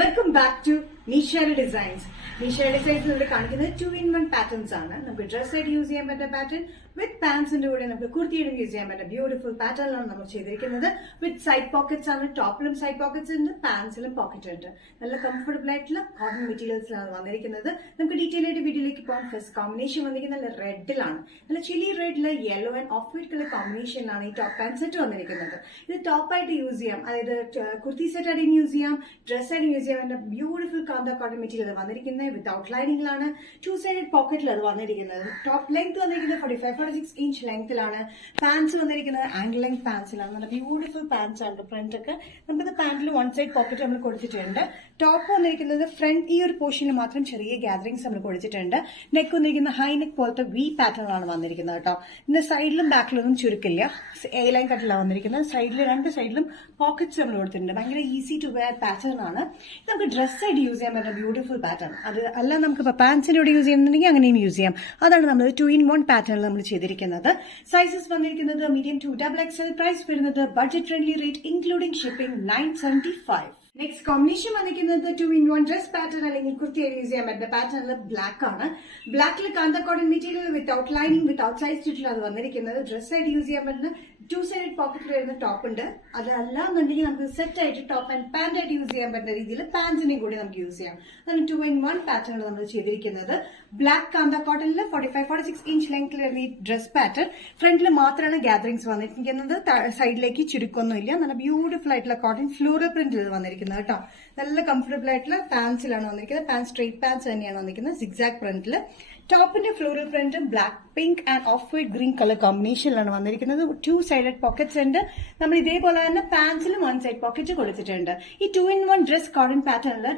Welcome back to നിഷയുടെ designs. നിഷയുടെ designs ഇവിടെ കാണിക്കുന്നത് 2-in-1 പാറ്റേൺസ് ആണ്. നമുക്ക് ഡ്രസ് ആയിട്ട് യൂസ് ചെയ്യാൻ പറ്റുന്ന പാറ്റേൺ വിത്ത് പാൻസിന്റെ കൂടെ നമുക്ക് കുർത്തിയുടെ യൂസ് ചെയ്യാൻ പറ്റുന്ന ബ്യൂട്ടിഫുൾ പാറ്റേണിലാണ് നമ്മൾ ചെയ്തിരിക്കുന്നത്. വിത്ത് സൈഡ് പോക്കറ്റ്സ് ആണ്. ടോപ്പിലും സൈഡ് പോക്കറ്റ്സ് ഉണ്ട്, പാൻസിലും പോക്കറ്റ് ഉണ്ട്. നല്ല കംഫർട്ടബിൾ ആയിട്ടുള്ള കോട്ടൺ മെറ്റീരിയൽസിലാണ് വന്നിരിക്കുന്നത്. നമുക്ക് ഡീറ്റെയിൽ ആയിട്ട് വീഡിയോയിലേക്ക് പോകാം. ഫസ്റ്റ് കോമ്പിനേഷൻ വന്നിരിക്കുന്നത് നല്ല റെഡിലാണ്. നല്ല ചില്ലി റെഡില് yellow and off white colour കോമ്പിനേഷനിലാണ് ഈ ടോപ്പ് പാൻറ് സെറ്റ് വന്നിരിക്കുന്നത്. ഇത് ടോപ്പായിട്ട് യൂസ് ചെയ്യാം, അതായത് കുർത്തി സെറ്റ് ആയിട്ട് യൂസ് ചെയ്യാം, ഡ്രസ് ആയിട്ട് യൂസ് ചെയ്യാൻ പറ്റുന്ന ബ്യൂട്ടിഫുൾ കാന്ത കോട്ടൺ മെറ്റീരിയൽ വന്നിരിക്കുന്നത്. വിത്ത് ഔട്ട്ലൈനിങ്ങിലാണ്. 2 സൈഡഡ് പോക്കറ്റിൽ അത് വന്നിരിക്കുന്നത്. ടോപ്പ് ലെങ്ത് വന്നിരിക്കുന്നത് 45-46 ഇഞ്ച് ലെങ്ത്തിലാണ്. പാൻസ് വന്നിരിക്കുന്നത് ആംഗിൾ ലെങ്ത് പാൻസിലാണ്. നല്ല ബ്യൂട്ടിഫുൾ പാൻസ് ആണ്. പ്രിന്റ് ഒക്കെ നമുക്ക് പാന്റിൽ 1 സൈഡ് പോക്കറ്റ് നമ്മൾ കൊടുത്തിട്ടുണ്ട്. ടോപ്പ് വന്നിരിക്കുന്നത് ഫ്രണ്ട് ഈ ഒരു പോർഷനിൽ മാത്രം ചെറിയ ഗ്യാദറിംഗ്സ് നമ്മൾ കൊടുത്തിട്ടുണ്ട്. നെക്ക് വന്നിരിക്കുന്ന ഹൈ നെക്ക് പോലത്തെ വി പാറ്റേണിലാണ് വന്നിരിക്കുന്നത് കേട്ടോ. ഇതിന്റെ സൈഡിലും ബാക്കിലൊന്നും ചുരുക്കില്ല. എ ലൈൻ കട്ടിലാണ് വന്നിരിക്കുന്നത്. സൈഡിൽ 2 സൈഡിലും പോക്കറ്റ്സ് നമ്മൾ കൊടുത്തിട്ടുണ്ട്. ഭയങ്കര ഈസി ടു വെയർ പാറ്റേൺ ആണ്. നമുക്ക് ഡ്രസ് ആയിട്ട് യൂസ് ചെയ്യാൻ പറ്റുന്ന ബ്യൂട്ടിഫുൾ പാറ്റേൺ. അത് അല്ല നമുക്ക് ഇപ്പൊ പാൻസിന്റെ കൂടെ യൂസ് ചെയ്യുന്നുണ്ടെങ്കിൽ അങ്ങനെയും യൂസ് ചെയ്യാം. അതാണ് നമ്മൾ 2-in-1 പാറ്റേണിൽ നമ്മൾ ചെയ്തിരിക്കുന്നത്. സൈസസ് വന്നിരിക്കുന്നത് മീഡിയം ടു XXL. പ്രൈസ് വരുന്നത് budget friendly rate including shipping 975. Next combination വന്നിരിക്കുന്നത് 2-in-1 ഡ്രസ് പാറ്റേൺ അല്ലെങ്കിൽ കുർത്തിയായിട്ട് യൂസ് ചെയ്യാൻ പറ്റുന്ന പാറ്റേണിൽ ബ്ലാക്ക് ആണ്. ബ്ലാക്കിൽ kantha cotton material without lining without side സ്റ്റിച്ചിൽ അത് വന്നിരിക്കുന്നത്. ഡ്രസ് ആയിട്ട് യൂസ് ചെയ്യാൻ പറ്റുന്ന 2 സൈഡ് പോക്കറ്റിൽ വരുന്ന ടോപ്പ് ഉണ്ട്. അതല്ല എന്നുണ്ടെങ്കിൽ നമുക്ക് സെറ്റ് ആയിട്ട് ടോപ്പ് ആൻഡ് പാന്റ് ആയിട്ട് യൂസ് ചെയ്യാൻ പറ്റുന്ന രീതിയിൽ പാൻസിനെയും കൂടി നമുക്ക് യൂസ് ചെയ്യാം. അതാണ് 2-in-1 പാറ്റേണിൽ നമ്മൾ ചെയ്തിരിക്കുന്നത്. ബ്ലാക്ക് കാന്ത കോട്ടണിൽ 45-46 ഇഞ്ച് ലെങ്ത്തിൽ വരുന്ന ഈ ഡ്രസ് പാറ്റേൺ ഫ്രണ്ടിൽ മാത്രമാണ് ഗ്യാദറിംഗ്സ് വന്നിരിക്കുന്നത്. സൈഡിലേക്ക് ചുരുക്കൊന്നുമില്ല. നല്ല ബ്യൂട്ടിഫുൾ ആയിട്ടുള്ള കോട്ടൺ ഫ്ലോറൽ പ്രിന്റിൽ വന്നിരിക്കുന്നത് കേട്ടോ. നല്ല കംഫർട്ടബിൾ ആയിട്ടുള്ള പാൻസിലാണ് വന്നിരിക്കുന്നത്. പാൻസ് സ്ട്രെയിറ്റ് പാൻസ് തന്നെയാണ് വന്നിരിക്കുന്നത്. സിഗ്സാഗ് പ്രിന്റിൽ. ടോപ്പിന്റെ floral print black pink and off white green colour കോമ്പിനേഷനിലാണ് വന്നിരിക്കുന്നത്. 2 സൈഡഡ് പോക്കറ്റ്സ് ഉണ്ട്. നമ്മൾ ഇതേപോലെ തന്നെ പാൻസിലും 1 സൈഡ് പോക്കറ്റ് കൊടുത്തിട്ടുണ്ട്. ഈ 2-in-1 ഡ്രസ് കോട്ടൺ പാറ്റേണിൽ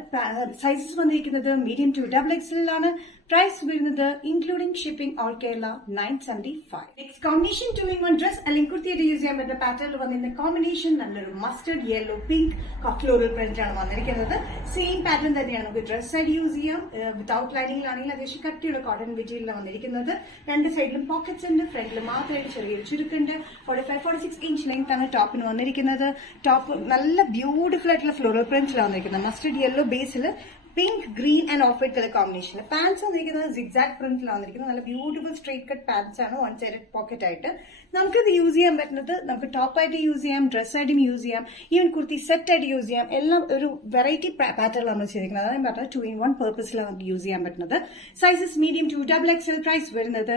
സൈസസ് വന്നിരിക്കുന്നത് മീഡിയം ടു XXL ആണ്. പ്രൈസ് വരുന്നത് including shipping all Kerala 975. Next combination 2-in-1 dress അല്ലെങ്കിൽ കുർത്തിയായിട്ട് യൂസ് ചെയ്യാൻ പറ്റുന്ന പാറ്റേണിൽ വന്നിരുന്ന കോമ്പിനേഷൻ നല്ലൊരു mustard yellow pink floral print ആണ് വന്നിരിക്കുന്നത്. സെയിം പാറ്റേൺ തന്നെയാണ് നമുക്ക് ഡ്രസ് ആയിട്ട് യൂസ് ചെയ്യാം. വിത്ത് ഔട്ട് ലൈനിങ്ങിലാണെങ്കിൽ അത്യാവശ്യം കട്ടിയുള്ള കോട്ടൺ മെറ്റീരിയലാണ് വന്നിരിക്കുന്നത്. 2 സൈഡിലും പോക്കറ്റ്സ് ഉണ്ട്. ഫ്രണ്ടിൽ മാത്രമായിട്ട് ചെറിയൊരു ചുരുക്കുണ്ട്. 45-46 ഇഞ്ച് ലെങ്ത് ആണ് ടോപ്പിന് വന്നിരിക്കുന്നത്. ടോപ്പ് നല്ല ബ്യൂട്ടിഫുൾ ആയിട്ടുള്ള ഫ്ലോറൽ പ്രിന്റിലാണ് വന്നിരിക്കുന്നത്. മസ്റ്റർഡ് യെല്ലോ ബേസിൽ pink green and off white colour combination. Pants വന്നിരിക്കുന്നത് സിഗ്സാഗ് പ്രിന്റിലാണ് വന്നിരിക്കുന്നത്. നല്ല ബ്യൂട്ടിഫുൾ സ്ട്രെയിറ്റ് കട്ട് പാൻസ് ആണ്. 1 സൈഡഡ് പോക്കറ്റ് ആയിട്ട് നമുക്കിത് യൂസ് ചെയ്യാൻ പറ്റുന്നത് നമുക്ക് ടോപ്പായിട്ട് യൂസ് ചെയ്യാം, ഡ്രസ് ആയിട്ടും യൂസ് ചെയ്യാം, ഈവൻ കുർത്തി സെറ്റ് ആയിട്ട് യൂസ് ചെയ്യാം. എല്ലാം ഒരു വെറൈറ്റി പാറ്റേണിലാണ് നമ്മൾ ചെയ്തിരിക്കുന്നത്. അതാണ് പറഞ്ഞത് 2-in-1 പേർപ്പസിലാണ് നമുക്ക് യൂസ് ചെയ്യാൻ പറ്റുന്നത്. Sizes medium to XXL. Price വരുന്നത്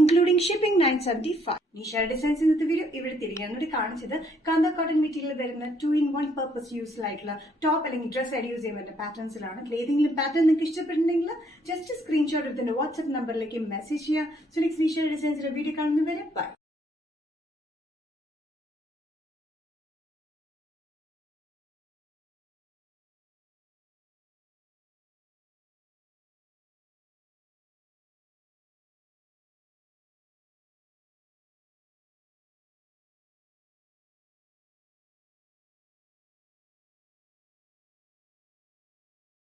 ഇൻക്ലൂഡിംഗ് ഷിപ്പിംഗ് 975. നിഷയുടെ ഡിസൈൻസ് ഇന്നത്തെ വീഡിയോ ഇവിടെ തിരികെയാണ് ഇവിടെ കാണിച്ചത്. കാന്ത കോട്ടൺ മെറ്റീരിയൽ വരുന്ന 2-in-1 പേർപ്പസ് യൂസ്ഫുൾ ആയിട്ടുള്ള ടോപ്പ് അല്ലെങ്കിൽ ഡ്രസ് ആയിട്ട് യൂസ് ചെയ്യാൻ പറ്റുന്ന പാറ്റേൺസിലാണ്. ഏതെങ്കിലും പാറ്റേൺ നിങ്ങൾക്ക് ഇഷ്ടപ്പെട്ടിട്ടുണ്ടെങ്കിൽ ജസ്റ്റ് സ്ക്രീൻഷോട്ട് എടുത്തിന്റെ വാട്സ്ആപ്പ് നമ്പറിലേക്ക് മെസ്സേജ് ചെയ്യുക. സോ നെക്സ്റ്റ് നിഷയുടെ ഡിസൈൻസിന്റെ വീഡിയോ കാണുന്നവരെ ബൈ.